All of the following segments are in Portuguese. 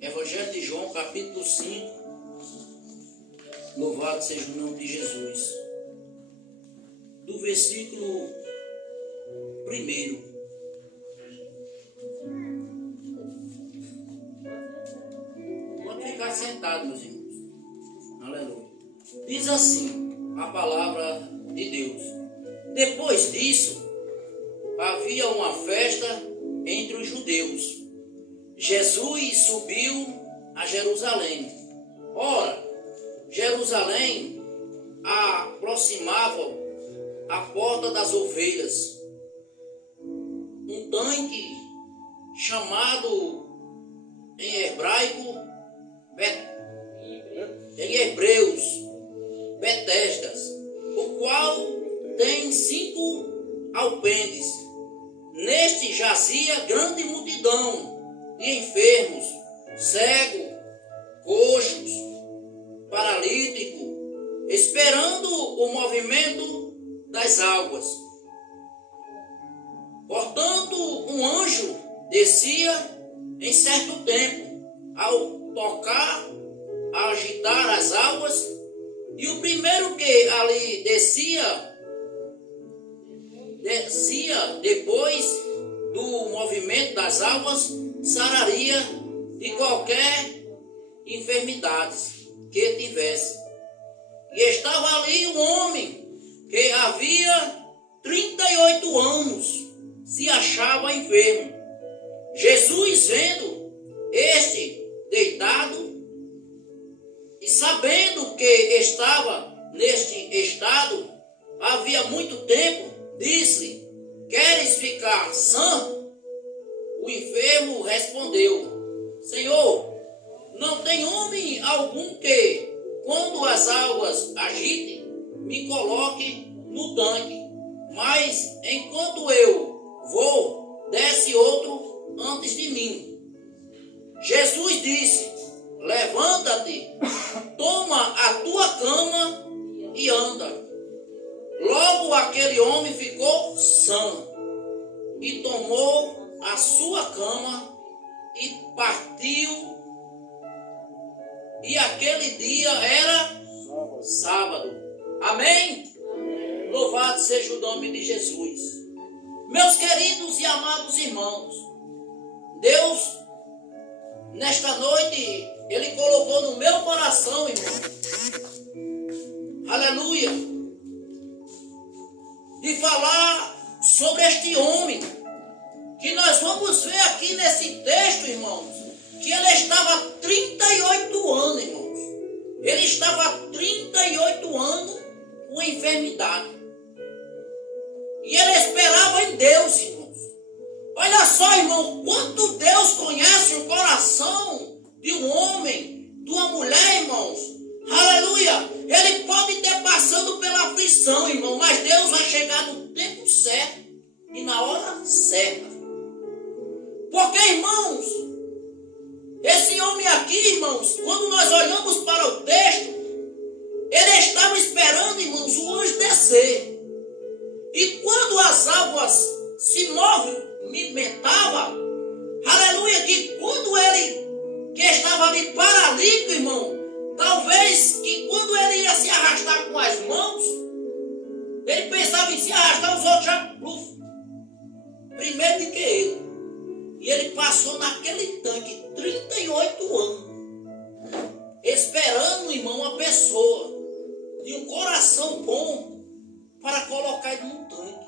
Evangelho de João, capítulo 5. Louvado seja o nome de Jesus. Do versículo 1. Pode ficar sentado, meus irmãos. Aleluia. Diz assim a palavra de Deus. Depois disso, havia uma festa entre os judeus. Jesus subiu a Jerusalém. Ora, Jerusalém aproximava a porta das ovelhas. Um tanque chamado em hebraico, em hebreus, Betesdas, o qual tem 5 alpendes. Neste jazia grande multidão de enfermos, cegos, coxos, paralíticos, esperando o movimento das águas. Portanto, um anjo descia em certo tempo, ao tocar, a agitar as águas, e o primeiro que ali descia depois do movimento das águas, sararia de qualquer enfermidade que tivesse. E estava ali um homem que havia 38 anos se achava enfermo. Jesus, vendo este deitado e sabendo que estava neste estado havia muito tempo, disse: queres ficar sã? O enfermo respondeu: Senhor, não tem homem algum que, quando as águas agitem, me coloque no tanque, mas enquanto eu vou, desce outro antes de mim. Jesus disse: levanta-te, toma a tua cama e anda. Logo aquele homem ficou são e tomou a sua cama e partiu. E aquele dia era sábado. Amém? Louvado seja o nome de Jesus. Meus queridos e amados irmãos, Deus, nesta noite, Ele colocou no meu coração, irmão, aleluia, de falar sobre este homem, que nós vamos ver aqui nesse texto, irmãos, que ele estava 38 anos, irmãos. Ele estava 38 anos com enfermidade. E ele esperava em Deus, irmãos. Olha só, irmão, quanto Deus conhece o coração de um homem, de uma mulher, irmãos. Aleluia! Ele pode ter passado pela aflição, irmão, mas Deus vai chegar no tempo certo e na hora certa. Porque, irmãos, esse homem aqui, irmãos, quando nós olhamos para o texto, ele estava esperando, irmãos, o anjo descer. E quando as águas se movimentavam, aleluia, que quando ele, que estava ali paralítico, irmão, talvez que quando ele ia se arrastar com as mãos, ele pensava em se arrastar, os outros já, primeiro do que ele. E ele passou naquele tanque 38 anos, esperando, irmão, uma pessoa de um coração bom para colocar ele no tanque.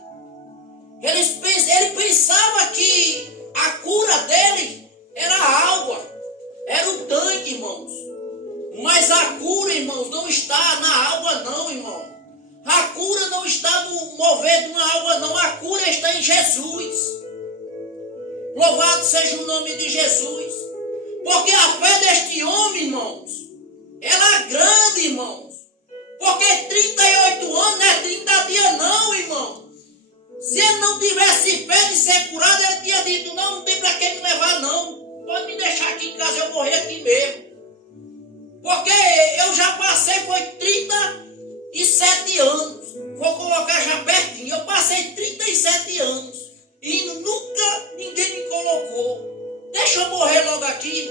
Ele pensava que a cura dele era a água, era o tanque, irmãos. Mas a cura, irmãos, não está na água não, irmão. A cura não está no mover de uma água não, a cura está em Jesus. Louvado seja o nome de Jesus. Porque a fé deste homem, irmãos, era grande, irmãos. Porque 38 anos não é 30 dias não, irmão. Se ele não tivesse fé de ser curado, ele tinha dito: não tem para quem me levar não. Pode me deixar aqui em casa, eu morrer aqui mesmo. Porque eu já passei, foi 37 anos. Vou colocar já pertinho. Eu passei 37 anos. E nunca ninguém me colocou. deixa eu morrer logo aqui.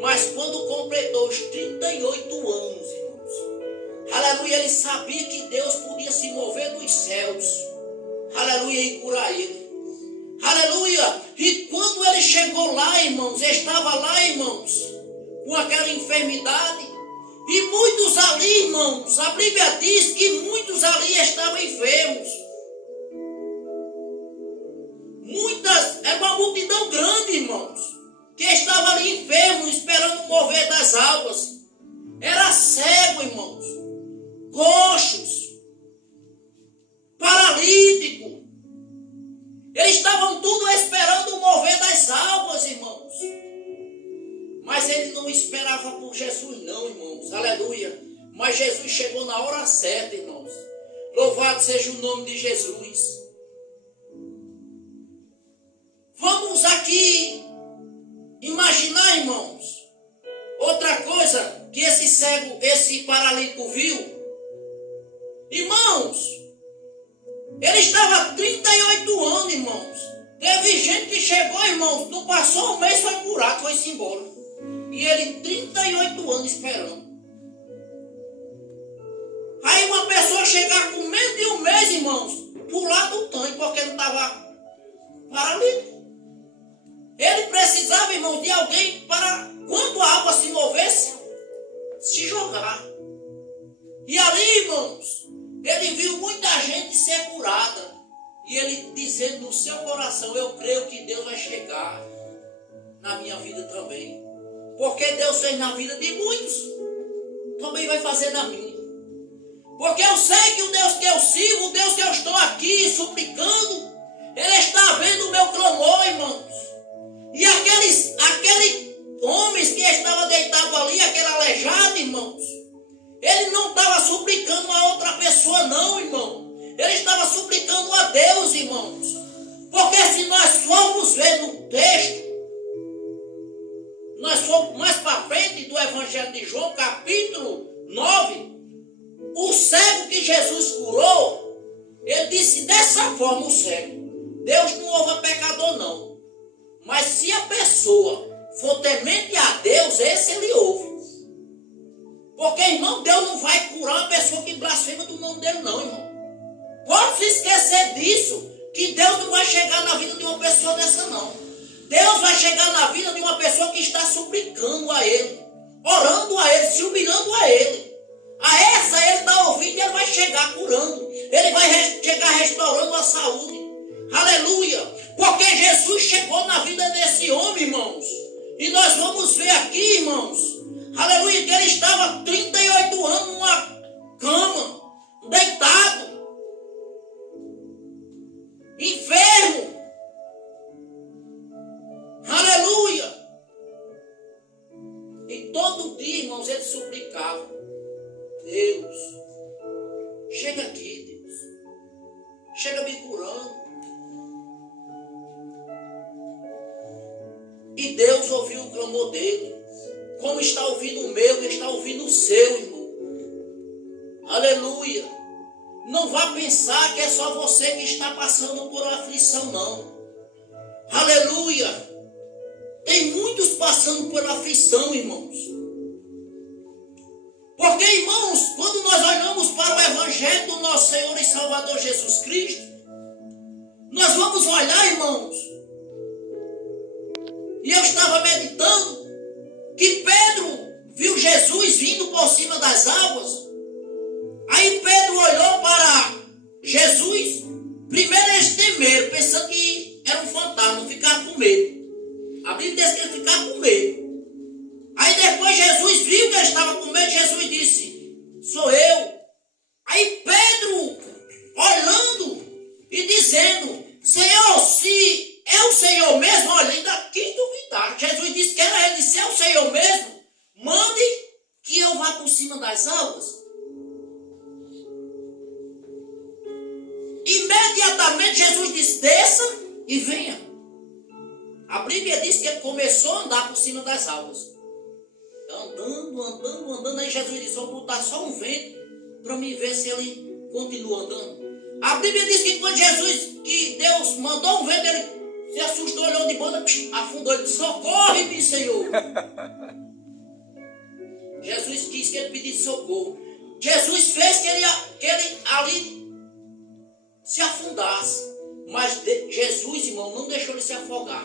Mas quando completou os 38 anos, irmãos, aleluia, ele sabia que Deus podia se mover dos céus, aleluia, e curar ele. Aleluia! E quando ele chegou lá, irmãos, estava lá, irmãos, com aquela enfermidade, e muitos ali, irmãos, a Bíblia diz que muitos ali estavam enfermos. Era uma multidão grande, irmãos, que estava ali enfermo, esperando o mover das águas. Era cego, irmãos, coxos, paralítico. Eles estavam tudo esperando o mover das águas, irmãos. Mas ele não esperava por Jesus não, irmãos. Aleluia. Mas Jesus chegou na hora certa, irmãos. Louvado seja o nome de Jesus. Vamos aqui imaginar, irmãos, outra coisa que esse cego, esse paralítico viu. Irmãos, ele estava há 38 anos, irmãos. Teve gente que chegou, irmãos, não passou um mês, foi curado, foi-se embora. E ele 38 anos esperando. Aí uma pessoa chegar com menos de um mês, irmãos, pular do tanque, porque não estava paralítico. Ele precisava, irmãos, de alguém para, quando a água se movesse, se jogar. E ali, irmãos, ele viu muita gente ser curada. E ele dizendo no seu coração, eu creio que Deus vai chegar na minha vida também. Porque Deus fez na vida de muitos, também vai fazer na minha. Porque eu sei que o Deus que eu sirvo, o Deus que eu estou aqui suplicando, Ele está vendo o meu clamor, irmãos. E aqueles homens que estavam deitados ali, aquele aleijado, irmãos, ele não estava suplicando a outra pessoa não, irmão. Ele estava suplicando a Deus, irmãos. Porque se nós formos ver no texto, nós formos mais para frente do Evangelho de João, capítulo 9, o cego que Jesus curou, ele disse dessa forma o cego, Deus não ouve pecador não. Mas se a pessoa for temente a Deus, esse ele ouve. Porque, irmão, Deus não vai curar uma pessoa que blasfema do nome dele não, irmão. Pode se esquecer disso, que Deus não vai chegar na vida de uma pessoa dessa não. Deus vai chegar na vida de uma pessoa que está suplicando a Ele, orando a Ele, se humilhando a Ele. A essa Ele está ouvindo e Ele vai chegar curando. Ele vai chegar restaurando a saúde. Aleluia! Porque Jesus chegou na vida desse homem, irmãos. E nós vamos ver aqui, irmãos, aleluia, que ele estava 38 anos numa cama, deitado, enfermo. Aleluia! E todo dia, irmãos, ele suplicava, Deus, chega aqui, Deus, chega me curando. E Deus ouviu o clamor dele, como está ouvindo o meu, que está ouvindo o seu, irmão. Aleluia. Não vá pensar que é só você que está passando por uma aflição, não. Aleluia. Tem muitos passando por aflição, irmãos. Porque, irmãos, quando nós olhamos para o Evangelho do nosso Senhor e Salvador Jesus Cristo, nós vamos olhar, irmãos, e eu estava meditando que Pedro viu Jesus vindo por cima das águas. Aí Pedro olhou para Jesus. Primeiro eles temeram, pensando que era um fantasma, ficaram com medo. A Bíblia diz que eles ficaram com medo. Aí depois Jesus viu que ele estava com medo. Jesus disse, sou eu. Aí Pedro, olhando e dizendo, Senhor, se é o Senhor mesmo, olha, ainda quem duvidar. Jesus disse que era ele, se é o Senhor mesmo, mande que eu vá por cima das águas. Imediatamente Jesus disse, desça e venha. A Bíblia diz que ele começou a andar por cima das águas. Andando, aí Jesus disse, vou botar só um vento para me ver se ele continua andando. A Bíblia diz que quando que Deus mandou um vento, ele Se assustou, olhou de banda, afundou e disse: socorre-me, Senhor. Jesus quis que ele pedisse socorro. Jesus fez que ele ali se afundasse. Mas Jesus, irmão, não deixou ele se afogar.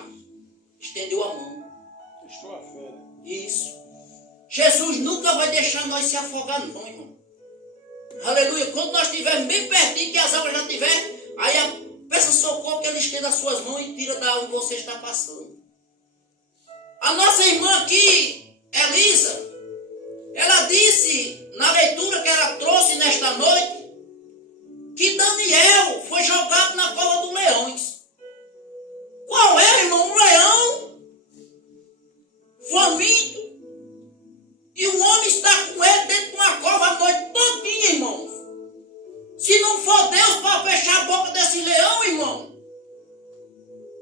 Estendeu a mão. Testou a fé. Isso. Jesus nunca vai deixar nós se afogar, não, irmão. Aleluia. Quando nós estivermos bem pertinho, que as águas já estiverem, aí peça socorro que ele estenda as suas mãos e tira da onde você está passando. A nossa irmã aqui, Elisa, ela disse na leitura que ela trouxe nesta noite que Daniel foi jogado na cova dos leões. Qual é, irmão? Um leão faminto e o homem está com ele dentro de uma cova a noite todinha, irmãos. Se não for Deus para fechar a boca desse leão, irmão.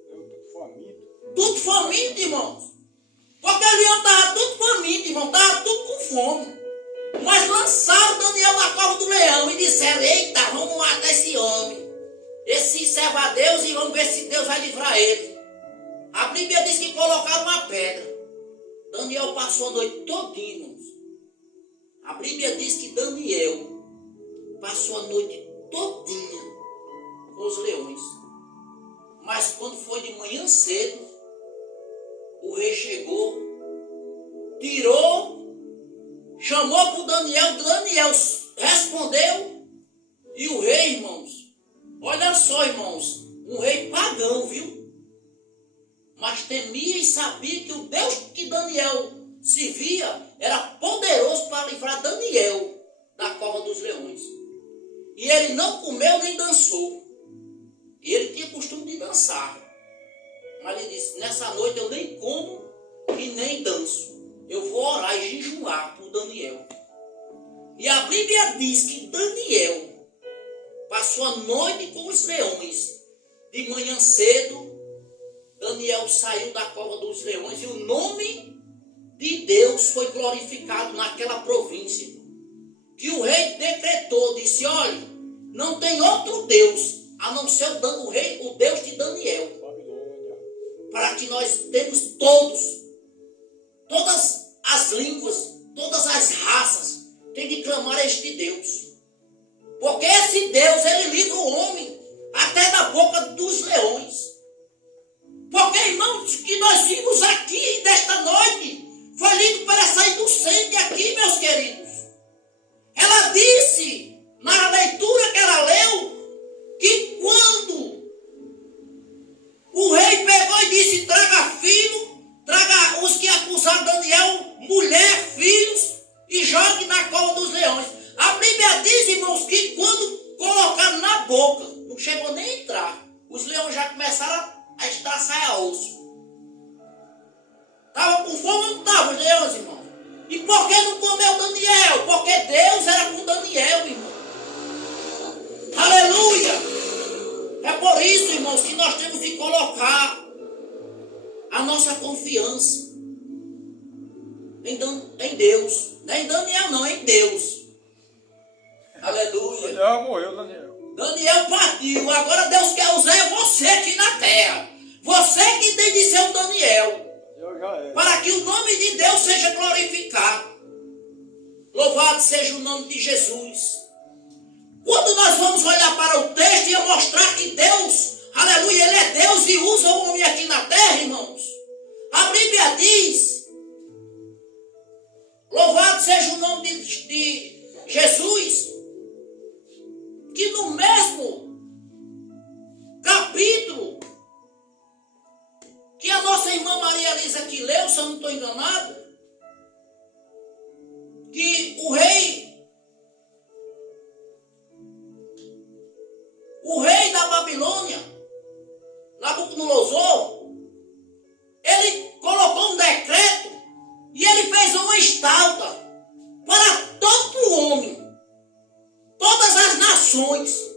Tudo faminto. Tudo faminto, irmãos. Porque o leão estava tudo faminto, irmão. Estava tudo com fome. Mas lançaram Daniel na cova do leão e disseram: eita, vamos matar esse homem. Esse serva a Deus e vamos ver se Deus vai livrar ele. A Bíblia diz que colocaram uma pedra. Daniel passou a noite todinha, irmãos. A Bíblia diz que Daniel passou a noite todinha com os leões. Mas quando foi de manhã cedo, o rei chegou, tirou, chamou para o Daniel respondeu, e o rei, irmãos, olha só, irmãos, um rei pagão, viu? Mas temia e sabia que o Deus que Daniel servia era poderoso para livrar Daniel da cova dos leões. E ele não comeu nem dançou. E ele tinha costume de dançar. Mas ele disse: nessa noite eu nem como e nem danço. Eu vou orar e jejuar por Daniel. E a Bíblia diz que Daniel passou a noite com os leões. De manhã cedo, Daniel saiu da cova dos leões e o nome de Deus foi glorificado naquela província. Que o rei decretou, disse: olha, não tem outro Deus a não ser o Deus de Daniel. Para que nós temos todas as línguas, todas as raças, tem de clamar a este Deus. Porque esse Deus, ele livra o homem até da boca dos leões. Porque, irmãos, que nós vimos aqui desta noite, foi lindo para essa inocente aqui, meus queridos. Ela disse, na leitura que ela leu, que quando o rei pegou e disse: traga filho, traga os que acusaram Daniel, mulher, filhos, e jogue na cova dos leões. A Bíblia diz, irmãos, que quando colocaram na boca, não chegou nem a entrar, os leões já começaram a estraçar a osso. Estava com fome ou não estava, os leões, irmão? E por que não comeu Daniel? Porque Deus era com Daniel, irmão. Aleluia! É por isso, irmãos, que nós temos que colocar a nossa confiança em Deus. Não é em Daniel, não, é em Deus. Aleluia! Daniel morreu, Daniel. Daniel partiu. Agora Deus quer usar você aqui na terra. Você que tem de ser um Daniel. Para que o nome de Deus seja glorificado. Louvado seja o nome de Jesus. Quando nós vamos olhar para o texto e mostrar que Deus, aleluia, Ele é Deus e usa o homem aqui na terra, irmãos. A Bíblia diz, louvado seja o nome de Jesus, que no mesmo capítulo que a nossa irmã Maria Elisa aqui leu, se eu não estou enganado, que o rei da Babilônia, Nabucodonosor, ele colocou um decreto e ele fez uma estalta para todo homem, todas as nações.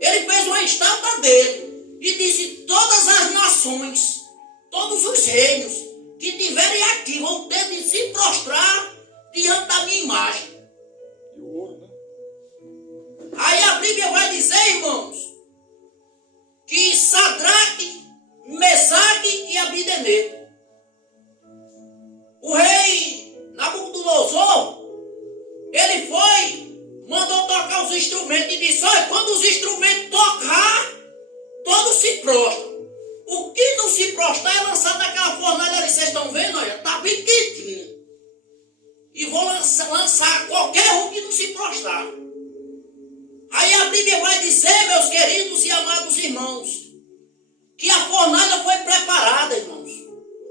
Ele fez uma estalta dele e disse: todas as nações, todos os reinos que tiverem aqui vão prostrar. Aí a Bíblia vai dizer, meus queridos e amados irmãos, que a fornalha foi preparada, irmãos.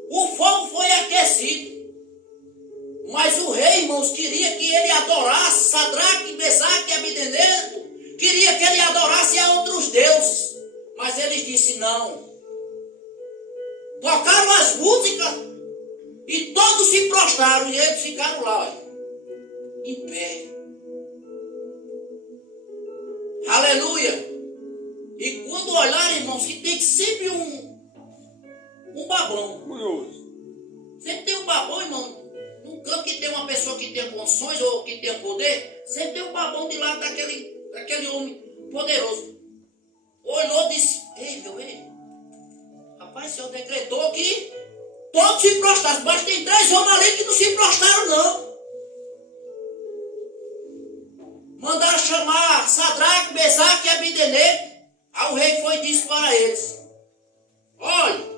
O fogo foi aquecido. Mas o rei, irmãos, queria que ele adorasse Sadraque, Mesaque e Abednego. Queria que ele adorasse a outros deuses. Mas eles disseram não. Tocaram as músicas e todos se prostraram. E eles ficaram lá, olha, em pé. Aleluia. E quando olharem, irmãos, que tem sempre um babão. Curioso. Sempre tem um babão, irmão. Num canto que tem uma pessoa que tem condições ou que tem poder, sempre tem um babão de lado daquele homem poderoso. Olhou e disse, ei, meu rei, rapaz, o senhor decretou que todos se prostraram, mas tem 3 homens ali que não se prostraram, não. Mandaram chamar Sadraque, Mesaque e Abednego. Aí o rei foi e disse para eles, olha,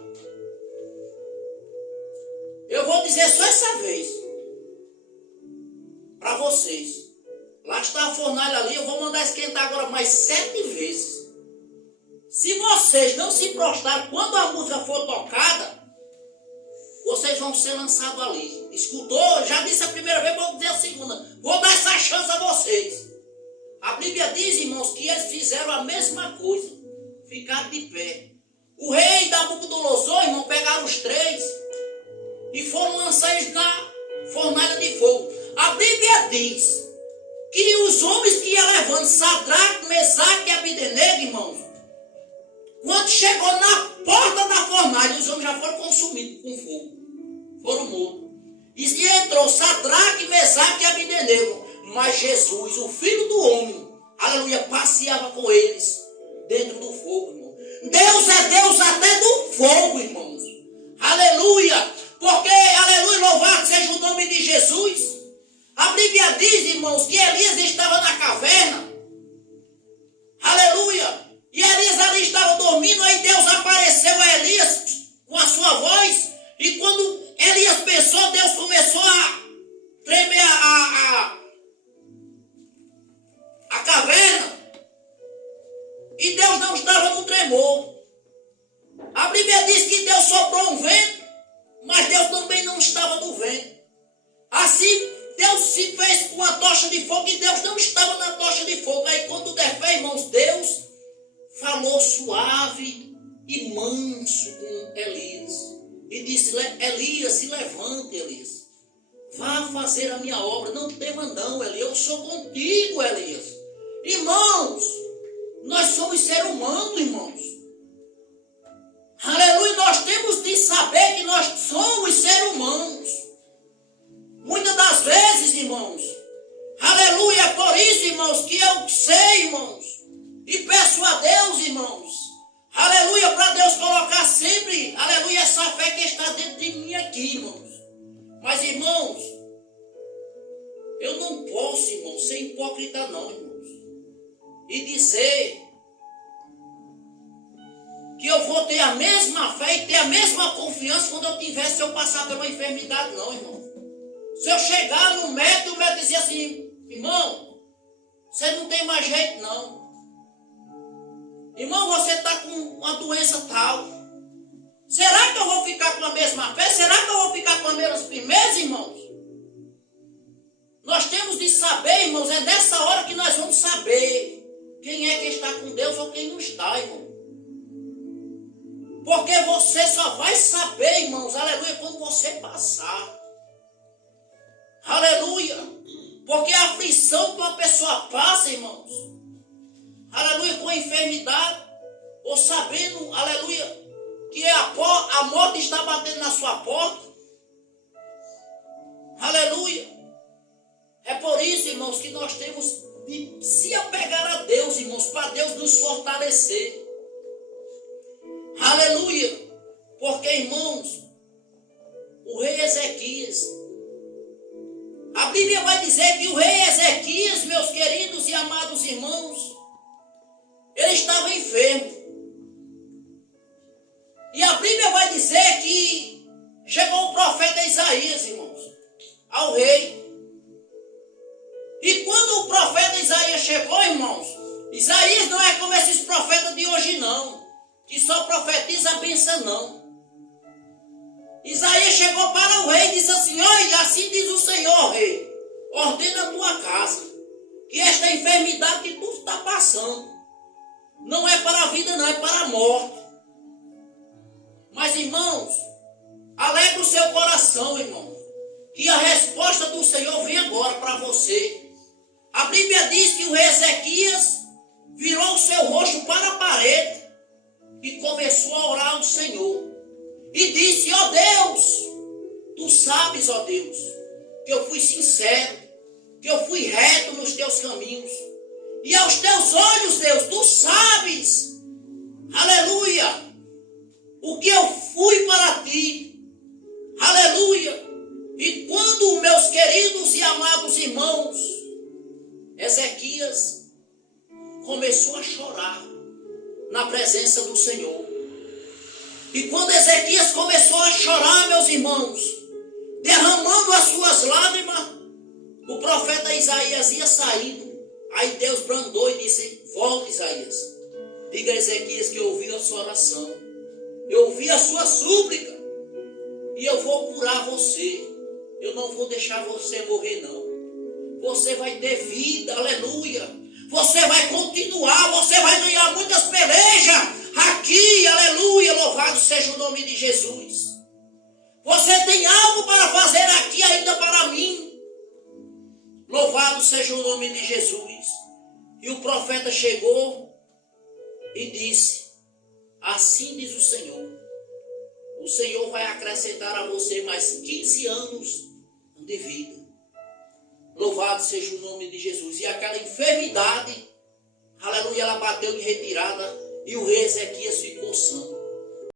eu vou dizer só essa vez para vocês. Lá está a fornalha ali, eu vou mandar esquentar agora mais 7 vezes. Se vocês não se prostrarem quando a música for tocada, vocês vão ser lançados ali. Escutou? Já disse a primeira vez, vou dizer a segunda. Vou dar essa chance a vocês. A Bíblia diz, irmãos, que eles fizeram a mesma coisa. Ficaram de pé. O rei e Nabucodonosor, irmão, pegaram os 3 e foram lançar eles na fornalha de fogo. A Bíblia diz que os homens que iam levando Sadraque, Mesaque e Abednego, irmãos, quando chegou na porta da fornalha, os homens já foram consumidos com fogo. Foram mortos. E entrou Sadraque, Mesaque e Abednego. Mas Jesus, o Filho do Homem, aleluia, passeava com eles dentro do fogo, irmão. Deus é Deus até do fogo, irmãos. Aleluia. Porque, aleluia, louvado seja o nome de Jesus. A Bíblia diz, irmãos, que Elias estava na caverna. Aleluia. E Elias ali estava dormindo, aí Deus apareceu a Elias com a sua voz. E quando Elias pensou, Deus começou a tremer a caverna. E Deus não estava no tremor. A Bíblia diz que Deus soprou um vento, mas Deus também não estava no vento. Assim, Deus se fez com uma tocha de fogo e Deus não estava na tocha de fogo. Aí quando der fé, irmãos, Deus falou suave e manso com Elias. E disse, Elias, se levante, Elias. Vá fazer a minha obra. Não tema não, Elias. Eu sou contigo, Elias. Irmãos, nós somos seres humanos, irmãos. Aleluia, nós temos de saber que nós somos seres humanos. Muitas das vezes, irmãos, aleluia, é por isso, irmãos, que eu sei, irmãos, e peço a Deus, irmãos, aleluia, para Deus colocar sempre, aleluia, essa fé que está dentro de mim aqui, irmãos. Mas, irmãos, eu não posso, irmãos, ser hipócrita não, irmãos, e dizer que eu vou ter a mesma fé e ter a mesma confiança quando eu tiver, se eu passar por uma enfermidade, não, irmão. Se eu chegar no médico, o médico dizer assim, irmão, você não tem mais jeito, não. Irmão, você está com uma doença tal. Será que eu vou ficar com a mesma fé? Será que eu vou ficar com as mesmas firmezas, irmãos? Nós temos de saber, irmãos, é nessa hora que nós vamos saber quem é que está com Deus ou quem não está, irmão. Porque você só vai saber, irmãos, aleluia, quando você passar. Aleluia. Porque a aflição que uma pessoa passa, irmãos, aleluia, com a enfermidade, ou sabendo, aleluia, que a morte está batendo na sua porta. Aleluia. É por isso, irmãos, que nós temos de se apegar a Deus, irmãos, para Deus nos fortalecer. Aleluia. Porque, irmãos, o rei Ezequias, a Bíblia vai dizer que o rei Ezequias, meus queridos e amados irmãos, ele estava enfermo. E a Bíblia vai dizer que chegou o profeta Isaías, irmãos, ao rei. E quando o profeta Isaías chegou, irmãos, Isaías não é como esses profetas de hoje não, que só profetiza a bênção não. Isaías chegou para o rei e disse assim: olha, assim diz o Senhor, rei, ordena a tua casa, que esta enfermidade que tu está passando, não é para a vida não, é para a morte. Mas irmãos, alegra o seu coração, irmão, que a resposta do Senhor vem agora para você. A Bíblia diz que o rei Ezequias virou o seu rosto para a parede e começou a orar ao Senhor. E disse: ó Deus, tu sabes, ó Deus, que eu fui sincero, que eu fui reto nos teus caminhos. E aos teus olhos, Deus, tu sabes, aleluia, o que eu fui para ti, aleluia. E quando meus queridos e amados irmãos, Ezequias começou a chorar na presença do Senhor. E quando Ezequias começou a chorar, meus irmãos, derramando as suas lágrimas, o profeta Isaías ia saindo. Aí Deus brandou e disse: volta, Isaías, diga a Ezequias que eu ouvi a sua oração, eu ouvi a sua súplica, e eu vou curar você. Eu não vou deixar você morrer não. Você vai ter vida, aleluia. Você vai continuar, você vai ganhar muitas pelejas aqui, aleluia, louvado seja o nome de Jesus. Você tem algo para fazer aqui ainda para mim. Louvado seja o nome de Jesus. E o profeta chegou e disse: assim diz o Senhor, o Senhor vai acrescentar a você mais 15 anos de vida. Louvado seja o nome de Jesus. E aquela enfermidade, aleluia, ela bateu em retirada e o rei Ezequias ficou são.